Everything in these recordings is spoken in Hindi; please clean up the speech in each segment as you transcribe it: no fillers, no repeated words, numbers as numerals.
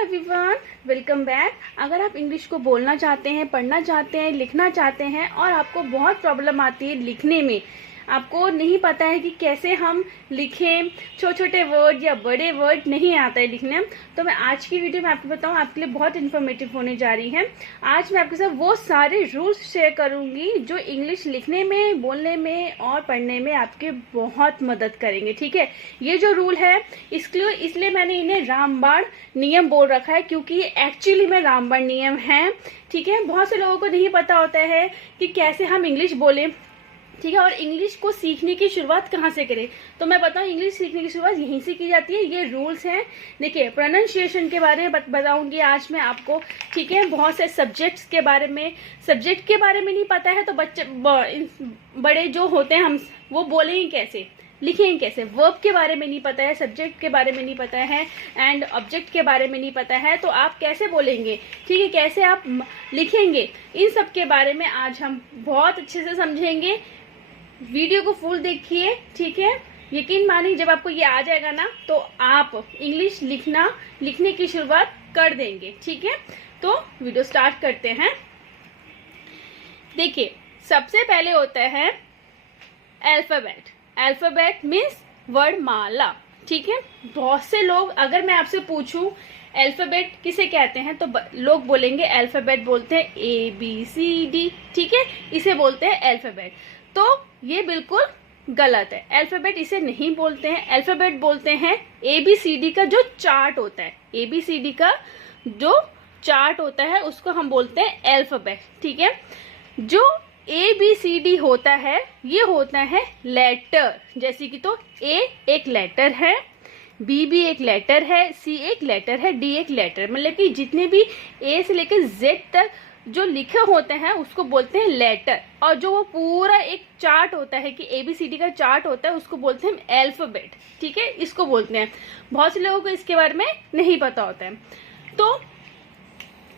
Everyone, welcome back. अगर आप इंग्लिश को बोलना चाहते हैं, पढ़ना चाहते हैं, लिखना चाहते हैं और आपको बहुत प्रॉब्लम आती है लिखने में, आपको नहीं पता है कि कैसे हम लिखें, छोटे छोटे वर्ड या बड़े वर्ड नहीं आता है लिखने, तो मैं आज की वीडियो में आपको बताऊं, आपके लिए बहुत इन्फॉर्मेटिव होने जा रही है। आज मैं आपके साथ वो सारे रूल्स शेयर करूंगी जो इंग्लिश लिखने में, बोलने में और पढ़ने में आपके बहुत मदद करेंगे। ठीक है, ये जो रूल है इसलिए मैंने इन्हें रामबाण नियम बोल रखा है, क्योंकि ये एक्चुअली में रामबाण नियम है। ठीक है, बहुत से लोगों को नहीं पता होता है कि कैसे हम इंग्लिश बोलें। ठीक है, और इंग्लिश को सीखने की शुरुआत कहाँ से करें, तो मैं बताऊँ इंग्लिश सीखने की शुरुआत यहीं से की जाती है। ये रूल्स हैं। देखिए, प्रोनाउंसिएशन के बारे में बताऊंगी आज मैं आपको। ठीक है, बहुत से सब्जेक्ट के बारे में नहीं पता है तो बच्चे बड़े जो होते हैं हम वो बोलेंगे कैसे, लिखेंगे कैसे। वर्ब के बारे में नहीं पता है, सब्जेक्ट के बारे में नहीं पता है एंड ऑब्जेक्ट के बारे में नहीं पता है, तो आप कैसे बोलेंगे, ठीक है, कैसे आप लिखेंगे, इन सब के बारे में आज हम बहुत अच्छे से समझेंगे। वीडियो को फुल देखिए। ठीक है, यकीन मानिए जब आपको ये आ जाएगा ना तो आप इंग्लिश लिखने की शुरुआत कर देंगे। ठीक है, तो वीडियो स्टार्ट करते हैं। देखिए, सबसे पहले होता है अल्फाबेट। अल्फाबेट मीन्स वर्णमाला। ठीक है, बहुत से लोग, अगर मैं आपसे पूछूं अल्फाबेट किसे कहते हैं तो लोग बोलेंगे अल्फाबेट बोलते हैं ABCD। ठीक है, इसे बोलते हैं अल्फाबेट। तो ये बिल्कुल गलत है। अल्फाबेट इसे नहीं बोलते हैं। अल्फाबेट बोलते हैं ABCD का जो चार्ट होता है, ABCD का जो चार्ट होता है उसको हम बोलते हैं अल्फाबेट। ठीक है, जो ABCD होता है ये होता है लेटर। जैसे कि तो A एक लेटर है, B भी एक लेटर है, C एक लेटर है, D एक लेटर, मतलब कि जितने भी A से लेकर Z तक जो लिखे होते हैं उसको बोलते हैं लेटर। और जो वो पूरा एक चार्ट होता है कि ABCD का चार्ट होता है उसको बोलते हैं अल्फाबेट। ठीक है, इसको बोलते हैं। बहुत से लोगों को इसके बारे में नहीं पता होता है। तो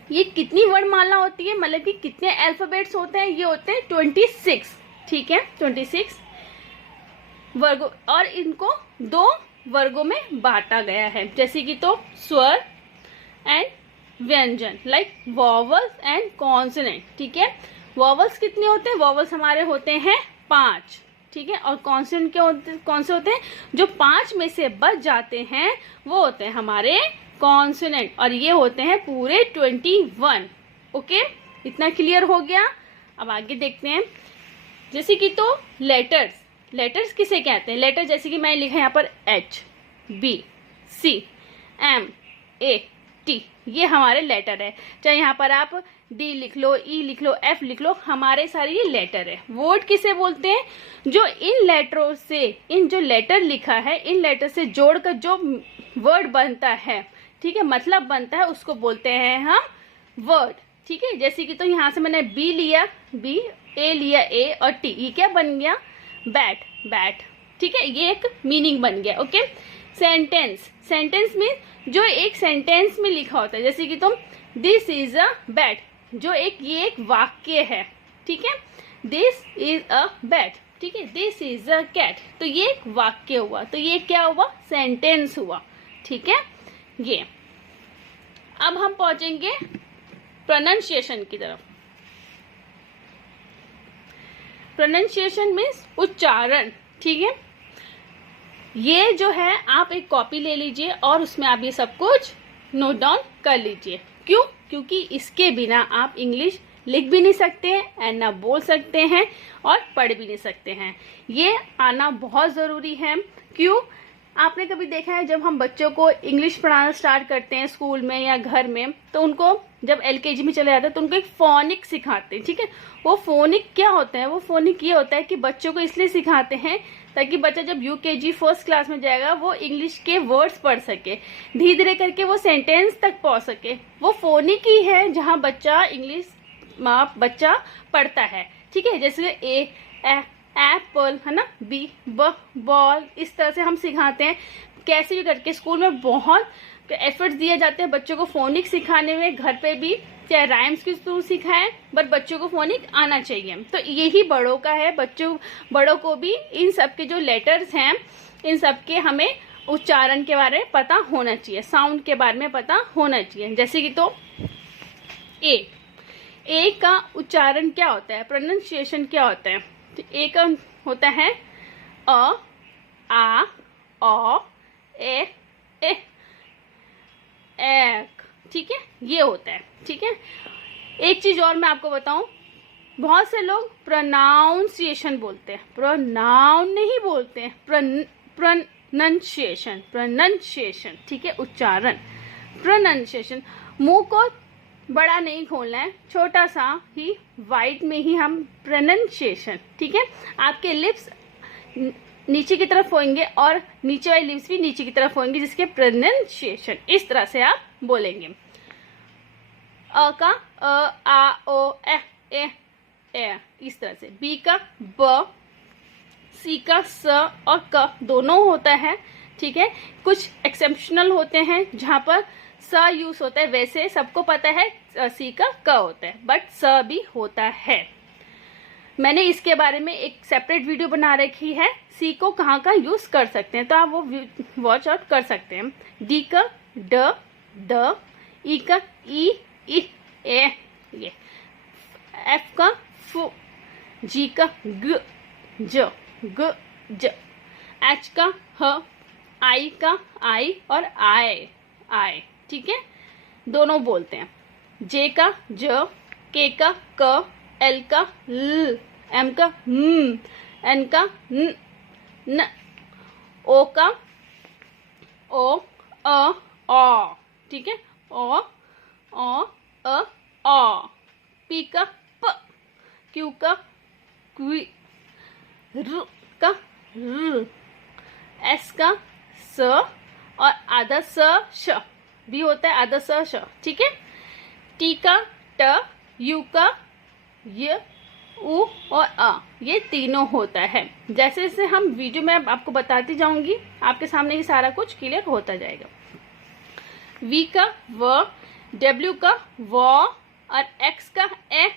ये कितनी वर्णमाला होती है, मतलब कि कितने अल्फाबेट्स होते हैं, ये होते हैं 26। ठीक है, 26 वर्गों, और इनको 2 वर्गों में बांटा गया है। जैसे कि तो स्वर एंड व्यंजन, लाइक वॉवल्स एंड कॉन्सोनेंट। ठीक है, वॉवल्स कितने होते हैं, वॉवल्स हमारे होते हैं 5। ठीक है, और कॉन्सोनेंट कौन से होते हैं, जो 5 में से बच जाते हैं वो होते हैं हमारे कॉन्सोनेंट, और ये होते हैं पूरे 21। ओके, इतना क्लियर हो गया। अब आगे देखते हैं। जैसे कि तो लेटर्स किसे कहते हैं, लेटर जैसे कि मैं लिखा यहाँ पर HBCMAT, ये हमारे लेटर है। चाहे यहाँ पर आप D लिख लो, E लिख लो, F लिख लो, हमारे सारे ये लेटर है। वर्ड किसे बोलते हैं, जो इन लेटरों से, इन जो लेटर लिखा है इन लेटर से जोड़कर जो वर्ड बनता है, ठीक है, मतलब बनता है, उसको बोलते हैं हम वर्ड। ठीक है, जैसे कि तो यहाँ से मैंने B लिया, B, A लिया, A, और T, ये क्या बन गया, बैट। ठीक है, ये एक मीनिंग बन गया। ओके, सेंटेंस में जो एक सेंटेंस में लिखा होता है, जैसे कि तुम दिस इज अ बैट, जो ये एक वाक्य है। ठीक है, दिस इज अ बैट। ठीक है, दिस इज अ कैट, तो ये एक वाक्य हुआ, तो ये क्या हुआ, सेंटेंस हुआ। ठीक है, ये अब हम पहुंचेंगे प्रोनाउंसिएशन की तरफ। प्रोनाउंसिएशन मीन्स उच्चारण। ठीक है, ये जो है आप एक कॉपी ले लीजिए और उसमें आप ये सब कुछ नोट डाउन कर लीजिए। क्यों, क्योंकि इसके बिना आप इंग्लिश लिख भी नहीं सकते हैं एंड ना बोल सकते हैं और पढ़ भी नहीं सकते हैं। ये आना बहुत ज़रूरी है। क्यों, आपने कभी देखा है जब हम बच्चों को इंग्लिश पढ़ाना स्टार्ट करते हैं स्कूल में या घर में, तो उनको जब LKG में चले जाते हैं तो उनको एक फोनिक सिखाते हैं। ठीक है, वो फोनिक क्या होता है, वो फोनिक ये होता है कि बच्चों को इसलिए सिखाते हैं ताकि बच्चा जब UKG फर्स्ट क्लास में जाएगा वो इंग्लिश के वर्ड्स पढ़ सके, धीरे धीरे करके वो सेंटेंस तक पहुंच सके। वो फोनिक ही है जहां बच्चा पढ़ता है। ठीक है, जैसे एप्पल है ना, B बॉल, इस तरह से हम सिखाते हैं। कैसे भी करके स्कूल में बहुत एफर्ट्स दिए जाते हैं बच्चों को फोनिक सिखाने में। घर पे भी चाहे राइम्स के थ्रू सिखाएं, बट बच्चों को फोनिक आना चाहिए। तो यही बड़ों का है, बड़ों को भी इन सब के जो लेटर्स हैं इन सब के हमें उच्चारण के बारे में पता होना चाहिए, साउंड के बारे में पता होना चाहिए। जैसे कि तो ए का उच्चारण क्या होता है, प्रोनाउंसिएशन क्या होता है? तो ए का होता है अ, आ, औ, ए, एक, ठीक है, ये होता है। ठीक है, एक चीज और मैं आपको बताऊं, बहुत से लोग प्रोनाउंसिएशन बोलते हैं, प्रोनाउन नहीं बोलते हैं, प्रोनाउंसिएशन, ठीक है, उच्चारण, प्रोनाउंसिएशन। मुंह को बड़ा नहीं खोलना है, छोटा सा ही वाइड में ही हम प्रोनाउंसिएशन, ठीक है। आपके लिप्स नीचे की तरफ होंगे और नीचे वाली लिप्स भी नीचे की तरफ होंगे, जिसके प्रोनाउंसिएशन इस तरह से आप बोलेंगे। अ का अ, आ, ओ, ए, इस तरह से। बी का ब, सी का स और क दोनों होता है, ठीक है। कुछ एक्सेप्शनल होते हैं जहां पर स यूज होता है, वैसे सबको पता है सी का क होता है, बट स भी होता है। मैंने इसके बारे में एक सेपरेट वीडियो बना रखी है, सी को कहाँ का यूज कर सकते हैं, तो आप वो वॉच आउट कर सकते हैं। डी का ड, द, ई का ई, ए, ये। एफ का फु, जी का ग, ज, एच का ह, आई का आई और आए, ठीक है, दोनों बोलते हैं। जे का ज, के का क, एल का ल, एम का म, एन का न, ओ का ओ, अ, औ, ठीक है, ओ, अ, पी का प, क्यू का क्वी, र का र, एस का स और आधा स श भी होता है, आधा स श, ठीक है। टी का ट, यू का य, उ और अ, ये तीनों होता है। जैसे जैसे हम वीडियो में आपको बताती जाऊंगी, आपके सामने ये सारा कुछ क्लियर होता जाएगा। वी का व, डब्ल्यू का व और एक्स का ए,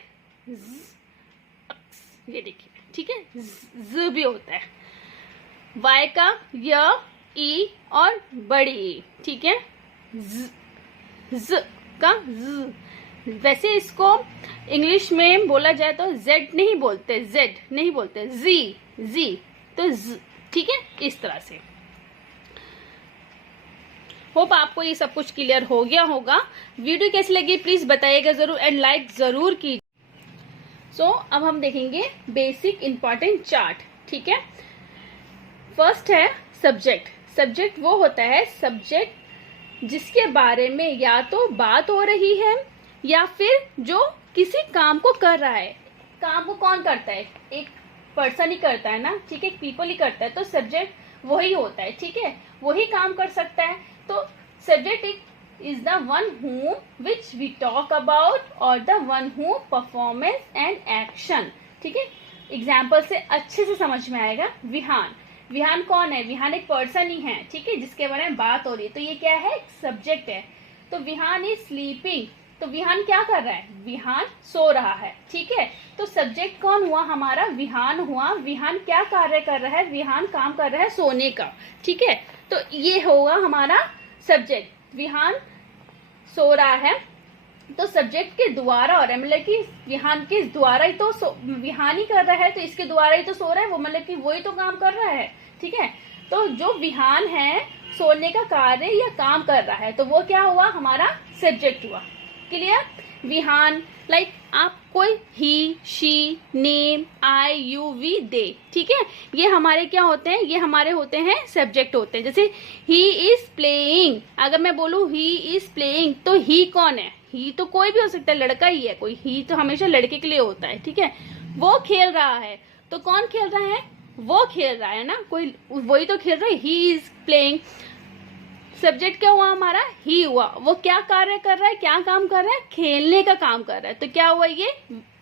ये देखिए, ठीक है, ज भी होता है। वाई का य, ई और बड़ी ई, ठीक है, ज का ज। वैसे इसको इंग्लिश में बोला जाए तो जेड नहीं बोलते, जी, तो ज, ठीक है, इस तरह से। होप आपको ये सब कुछ क्लियर हो गया होगा। वीडियो कैसी लगी प्लीज बताइएगा जरूर एंड लाइक जरूर कीजिए। सो अब हम देखेंगे बेसिक इंपॉर्टेंट चार्ट, ठीक है। फर्स्ट है सब्जेक्ट। सब्जेक्ट वो होता है सब्जेक्ट जिसके बारे में या तो बात हो रही है या फिर जो किसी काम को कर रहा है। काम को कौन करता है? एक पर्सन ही करता है ना, ठीक है, पीपल ही करता है, तो सब्जेक्ट वही होता है, ठीक है, वही काम कर सकता है। तो subject is the one who which we talk about और the one who performance and action, ठीक है। एग्जाम्पल से अच्छे से समझ में आएगा। विहान, विहान कौन है? विहान एक पर्सन ही है, ठीक है, जिसके बारे में बात हो रही है, तो ये क्या है? सब्जेक्ट है। तो विहान इज स्लीपिंग, तो विहान क्या कर रहा है? विहान सो रहा है, ठीक है। तो सब्जेक्ट कौन हुआ हमारा? विहान हुआ। विहान क्या कार्य कर रहा है? विहान काम कर रहा है सोने का, ठीक है। तो ये होगा हमारा सब्जेक्ट। विहान सो रहा है, तो सब्जेक्ट के द्वारा हो रहा है, मतलब कि विहान के द्वारा ही तो विहान ही कर रहा है, तो इसके द्वारा ही तो सो रहा है वो, मतलब कि वही तो काम कर रहा है, ठीक है। तो जो विहान है सोने का कार्य या काम कर रहा है, तो वो क्या हुआ? हमारा सब्जेक्ट हुआ। क्लियर? विहान लाइक आप कोई he, she, name, I, you, we, they, ठीक है, ये हमारे क्या होते हैं? ये हमारे होते हैं सब्जेक्ट होते हैं। जैसे ही इज प्लेइंग, अगर मैं बोलूं ही इज प्लेइंग, तो ही कौन है? ही तो कोई भी हो सकता है, लड़का ही है कोई, ही तो हमेशा लड़के के लिए होता है, ठीक है। वो खेल रहा है, तो कौन खेल रहा है? वो खेल रहा है ना, कोई वही तो खेल रहा है। ही इज प्लेइंग, सब्जेक्ट क्या हुआ हमारा? ही हुआ। वो क्या कार्य कर रहा है? क्या काम कर रहा है? खेलने का काम कर रहा है, तो क्या हुआ? ये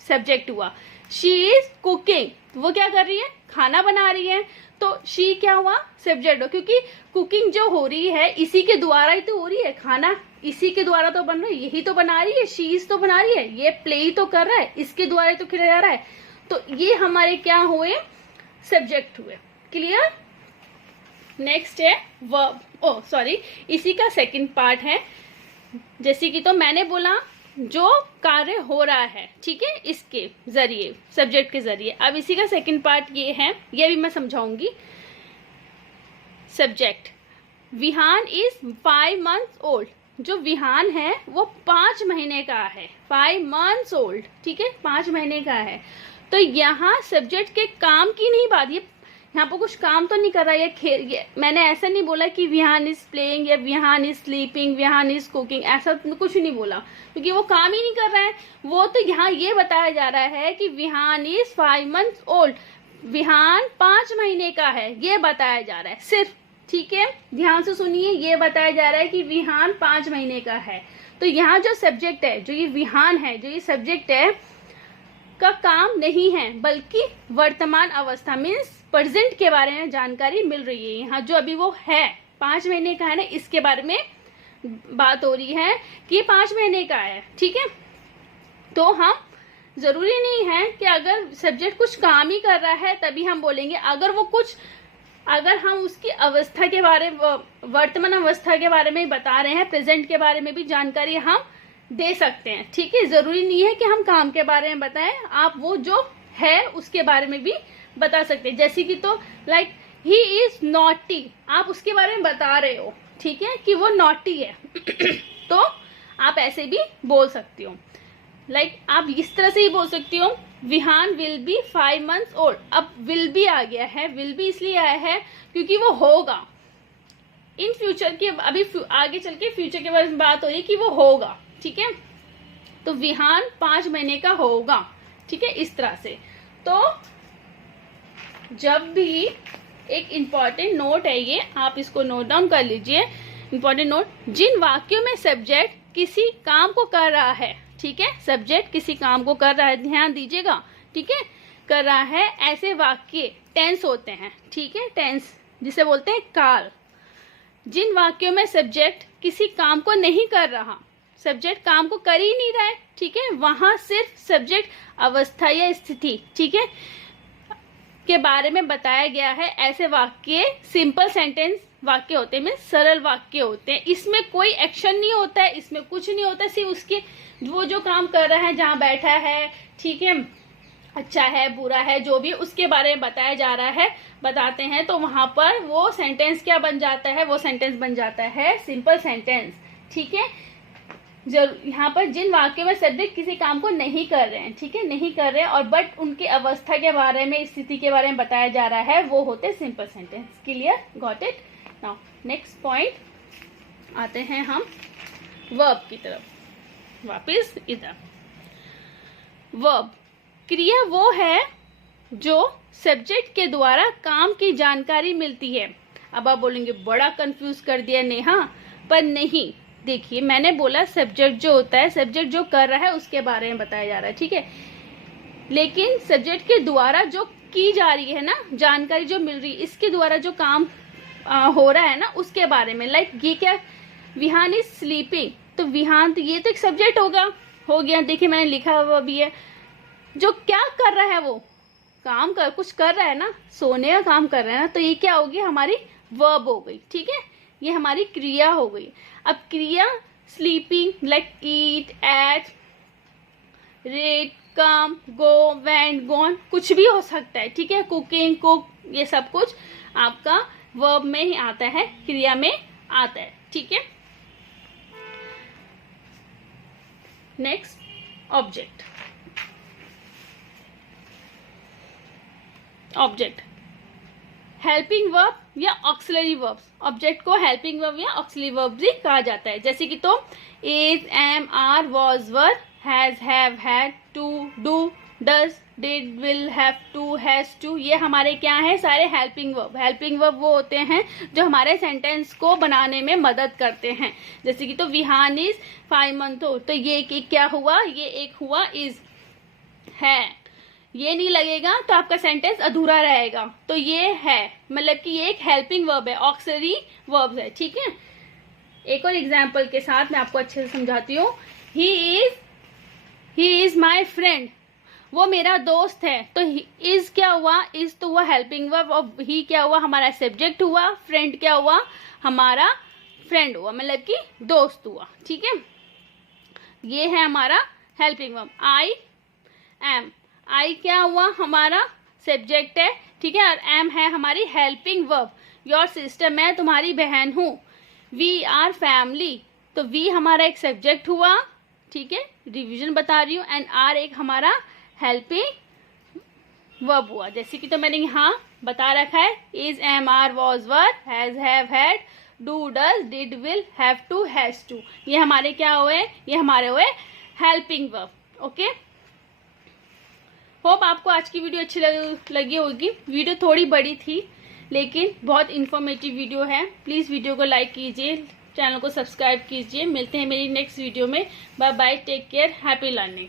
सब्जेक्ट हुआ। शी इज कुकिंग, वो क्या कर रही है? खाना बना रही है, तो शी क्या हुआ? सब्जेक्ट हो, क्योंकि कुकिंग जो हो रही है इसी के द्वारा ही तो हो रही है, खाना इसी के द्वारा तो बन रहा है, यही तो बना रही है, शी इज तो बना रही है, ये प्ले ही तो कर रहा है, इसके द्वारा ही तो खिलाया जा रहा है। तो ये हमारे क्या हुए? सब्जेक्ट हुए। क्लियर? नेक्स्ट है वर्ब, ओ सॉरी, इसी का सेकंड पार्ट है। जैसे कि तो मैंने बोला जो कार्य हो रहा है, ठीक है, इसके जरिए, सब्जेक्ट के जरिए। अब इसी का सेकंड पार्ट ये है, ये भी मैं समझाऊंगी। Subject, Vihaan is 5 months old. जो विहान है वो 5 महीने का है, 5 months ओल्ड, ठीक है, 5 महीने का है। तो यहाँ सब्जेक्ट के काम की नहीं बात, ये यहाँ पर कुछ काम तो नहीं कर रहा है, ये मैंने ऐसा नहीं बोला कि विहान इज प्लेइंग या Vihaan is sleeping, Vihaan is cooking, ऐसा कुछ नहीं बोला, क्योंकि वो काम ही नहीं कर रहा है। वो तो यहाँ ये बताया जा रहा है कि Vihaan is 5 months old, Vihaan 5 महीने का है, ये बताया जा रहा है सिर्फ, ठीक है, ध्यान से सुनिए। ये बताया जा रहा है कि विहान 5 महीने का है। तो यहाँ जो सब्जेक्ट है, जो ये विहान है, जो ये सब्जेक्ट है का काम नहीं है, बल्कि वर्तमान अवस्था मीन्स प्रेजेंट के बारे में जानकारी मिल रही है। यहाँ जो अभी वो है 5 महीने का है ना, इसके बारे में बात हो रही है कि 5 महीने का है, ठीक है। तो हम, जरूरी नहीं है कि अगर सब्जेक्ट कुछ काम ही कर रहा है तभी हम बोलेंगे। अगर हम उसकी अवस्था के बारे, वर्तमान अवस्था के बारे में बता रहे हैं, प्रेजेंट के बारे में भी जानकारी हम दे सकते हैं, ठीक है। जरूरी नहीं है कि हम काम के बारे में बताएं, आप वो जो है उसके बारे में भी बता सकते हैं। जैसे कि तो लाइक ही इज नॉटी, आप उसके बारे में बता रहे हो, ठीक है, कि वो नॉटी है तो आप ऐसे भी बोल सकती हो। लाइक आप इस तरह से ही बोल सकती हो, Vihaan will be 5 months old. अब विल बी आ गया है, विल बी इसलिए आया है क्योंकि वो होगा इन फ्यूचर के, अभी आगे चल के फ्यूचर के बारे में बात हो रही है कि वो होगा, ठीक है। तो विहान 5 महीने का होगा, ठीक है, इस तरह से। तो जब भी, एक इंपॉर्टेंट नोट है ये, आप इसको नोट डाउन कर लीजिए, इंपॉर्टेंट नोट, जिन वाक्यों में सब्जेक्ट किसी काम को कर रहा है, ठीक है, सब्जेक्ट किसी काम को कर रहा है, ध्यान दीजिएगा, ठीक है, कर रहा है, ऐसे वाक्य टेंस होते हैं, ठीक है, टेंस जिसे बोलते हैं काल। जिन वाक्यों में सब्जेक्ट किसी काम को नहीं कर रहा, सब्जेक्ट काम को कर ही नहीं रहा है, ठीक है, वहां सिर्फ सब्जेक्ट अवस्था या स्थिति, ठीक है, के बारे में बताया गया है। ऐसे वाक्य सिंपल सेंटेंस वाक्य होते हैं, सरल वाक्य होते हैं। इसमें कोई एक्शन नहीं होता है, इसमें कुछ नहीं होता, सिर्फ उसके वो जो काम कर रहा है, जहाँ बैठा है, ठीक है, अच्छा है बुरा है जो भी उसके बारे में बताया जा रहा है, बताते हैं, तो वहां पर वो सेंटेंस क्या बन जाता है, वो सेंटेंस बन जाता है सिंपल सेंटेंस, ठीक है। यहाँ पर जिन वाक्यों में सब्जेक्ट किसी काम को नहीं कर रहे हैं, ठीक है, नहीं कर रहे हैं, और बट उनके अवस्था के बारे में, स्थिति के बारे में बताया जा रहा है, वो होते simple sentence. Clear, got it. Now next point आते हैं हम वर्ब की तरफ, वापिस इधर। वर्ब, क्रिया वो है जो सब्जेक्ट के द्वारा काम की जानकारी मिलती है। अब आप बोलेंगे बड़ा कंफ्यूज कर दिया नेहा, पर नहीं, देखिए मैंने बोला सब्जेक्ट जो होता है, सब्जेक्ट जो कर रहा है उसके बारे में बताया जा रहा है, ठीक है, लेकिन सब्जेक्ट के द्वारा जो की जा रही है ना, जानकारी जो मिल रही है, इसके द्वारा जो काम हो रहा है ना, उसके बारे में। लाइक ये क्या, विहान इज स्लीपिंग, तो विहान, तो ये तो एक सब्जेक्ट हो गया, देखिए मैंने लिखा हुआ भी है। जो क्या कर रहा है, वो कुछ कर रहा है ना, सोने का काम कर रहा है ना, तो ये क्या होगी, हमारी वर्ब हो गई, ठीक है, ये हमारी क्रिया हो गई। अब क्रिया sleeping, like eat, ate, read, come, go, went, gone, कुछ भी हो सकता है, ठीक है, कुकिंग, कुक, ये सब कुछ आपका वर्ब में ही आता है, क्रिया में आता है, ठीक है। Next, object. Object helping verb या ऑक्सिलरी वर्ब्स, ऑब्जेक्ट को हेल्पिंग वर्ब या ऑक्सिलरी वर्ब भी कहा जाता है। जैसे कि तो is, am, are, was, were, has, have, had, to, do, does, did, will, have to, has to, ये हमारे क्या है, सारे हेल्पिंग वर्ब। हेल्पिंग वर्ब वो होते हैं जो हमारे सेंटेंस को बनाने में मदद करते हैं। जैसे कि तो विहान इज 5 months ओल्ड, तो ये एक क्या हुआ, ये एक हुआ इज, है, ये नहीं लगेगा तो आपका सेंटेंस अधूरा रहेगा, तो ये है, मतलब कि ये एक हेल्पिंग वर्ब है, ऑक्सिलरी वर्ब है, ठीक है। एक और एग्जांपल के साथ मैं आपको अच्छे से समझाती हूँ। ही इज माई फ्रेंड, वो मेरा दोस्त है, तो इज क्या हुआ, इज तो हुआ हेल्पिंग वर्ब, और ही क्या हुआ, हमारा सब्जेक्ट हुआ, फ्रेंड क्या हुआ, हमारा फ्रेंड हुआ, मतलब कि दोस्त हुआ। ठीक है, ये है हमारा हेल्पिंग वर्ब। आई एम, आई क्या हुआ, हमारा सब्जेक्ट है, ठीक है, और एम है हमारी हेल्पिंग वर्ब। योर सिस्टर, मैं तुम्हारी बहन हूँ। वी आर फैमिली, तो वी हमारा एक सब्जेक्ट हुआ, ठीक है, रिवीजन बता रही हूँ, एंड आर एक हमारा हेल्पिंग वर्ब हुआ। जैसे कि तो मैंने यहाँ बता रखा है, is, am, are, was, were, has, have, had, do, does, did, will, have to, has to, ये हमारे क्या हुए, ये हमारे हुए हेल्पिंग वर्ब। ओके, होप आपको आज की वीडियो अच्छी लगी होगी। वीडियो थोड़ी बड़ी थी लेकिन बहुत इन्फॉर्मेटिव वीडियो है। प्लीज़ वीडियो को लाइक कीजिए, चैनल को सब्सक्राइब कीजिए। मिलते हैं मेरी नेक्स्ट वीडियो में। Bye bye, take care, happy learning.